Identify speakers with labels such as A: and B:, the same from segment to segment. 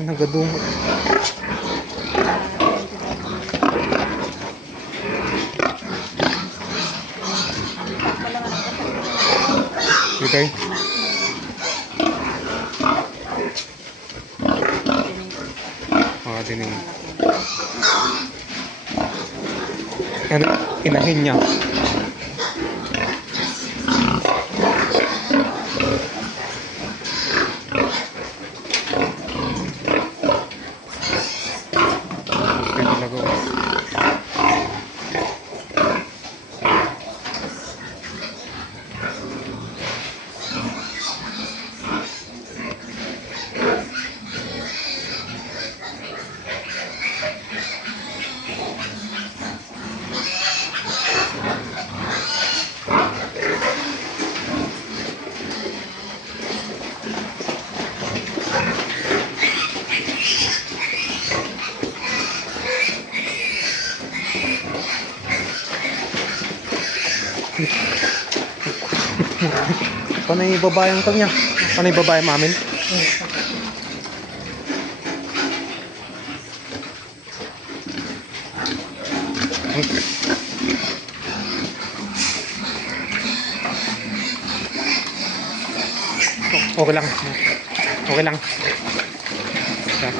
A: Ang nagadungo. Okay. Mga dining. Ano, inahin niya. Okay talaga. Paano yung babayang kanya? Yung babayang mamin? Okay lang. Okay lang. Yan.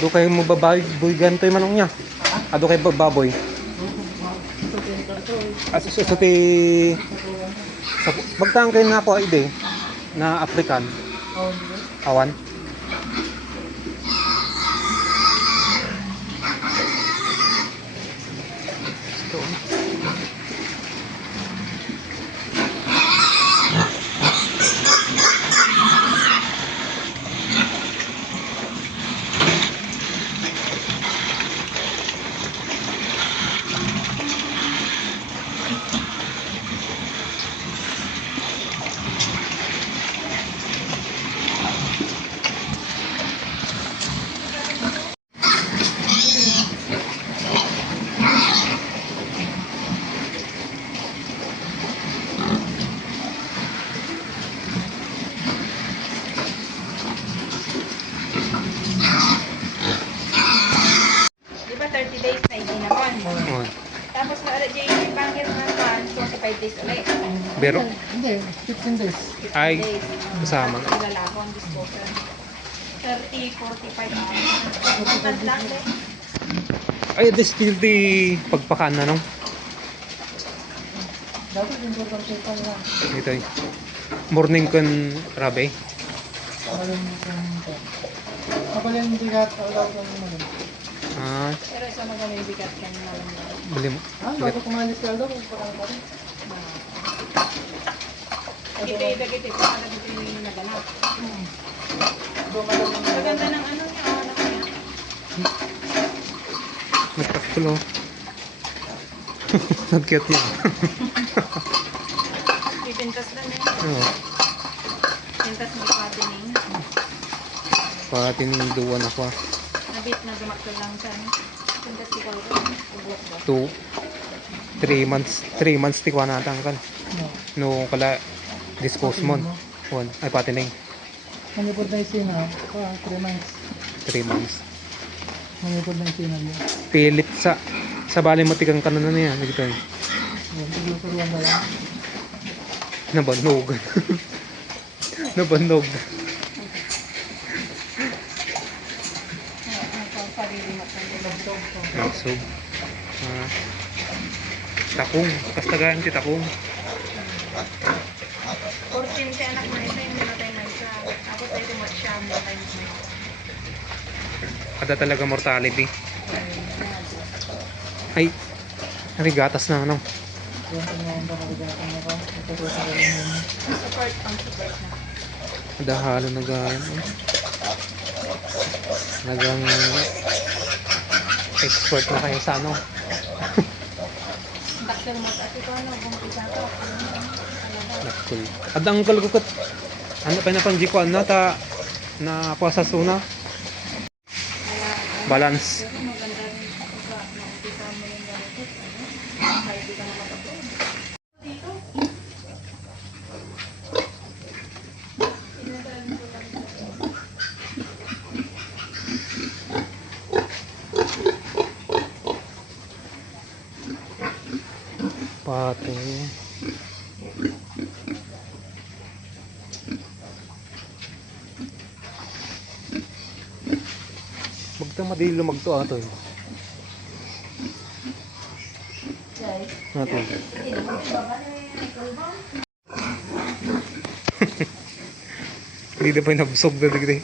A: Ado kayo mo bababoy boy ganito yung manong niya. Ado kayo bababoy. As so, so, ti sa magtang kayo na ako ide na African. Awan.
B: 5 days ulit.
A: Pero?
C: Hindi, 15 days.
A: Ay, kasama
B: na. Kilala 30, 45 hours.
A: Ay, this still the pagpakan na nung?
C: Dapat yung program sa ito lang.
A: Ito Morning kun rabe.
C: Kapalan ko. Kapalan yung bigat.
A: Ah.
B: Pero isa magaling bigat ka lang.
A: Bili mo.
C: Ah, bago kumalis ka daw, parang parang rin.
B: Ito yung dagit ito. Ano dito yung naganap.
C: Dumalang
B: Ang ganda ng ano niya. oh, ano niya.
A: Nagtakulo. Ang cute niya.
B: Dito Pintas lang eh.
A: Oo.
B: Pintas may patining.
A: Patininduan ako. ah.
B: Nabit na dumakto lang sa ano. Pintas ikaw rin.
A: Two. Three months. Three months tikwa natang kan.
C: No.
A: Kala dispose mo. One. Ay patining.
C: Manipod na yung sina. Ah, 3 months.
A: Three months.
C: Manipod na yung sina niya.
A: Pilit sa sa bali matigang kanan na niya. Dito yun. Nabanog. Nabanog.
B: Nagpaparili mo kayo.
A: Nagsog. Ah. Takong. Kastagayan ti takong.
B: 14 si anak mo isa yung namatay na isa. Tapos tayo tumasyam na tayo mo.
A: Ada talaga mortality. Ay. Ay gatas na ano.
C: Nakagatan na
B: na.
A: Nagayan. Nagang expert na kayo sa ano.
B: Daktil mo at.
A: Nakul. Adang kalgukat. Ano pa na panji ko ano ta na puasa suna. Balance.
B: Pero maganda rin pagka naumpisa mo yung ganito. Ano? Kahit di ka na makapag Dito. Pinagalan ko lang.
A: Pati. Magta madilo magto ato. eh. Ato. Hindi na pa yung nabusog na digdi.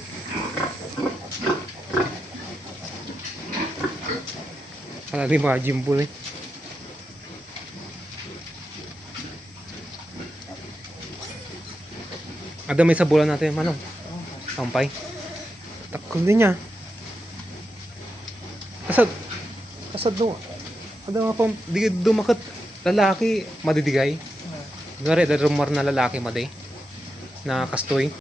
A: Wala ni mga jimbo eh. Ada may sabulan natin manong. Sampay. Takol din niya. Asad. Asad no. Ada nga pang di dumakat lalaki madidigay. Gari da rumor na lalaki maday. Na kastoy.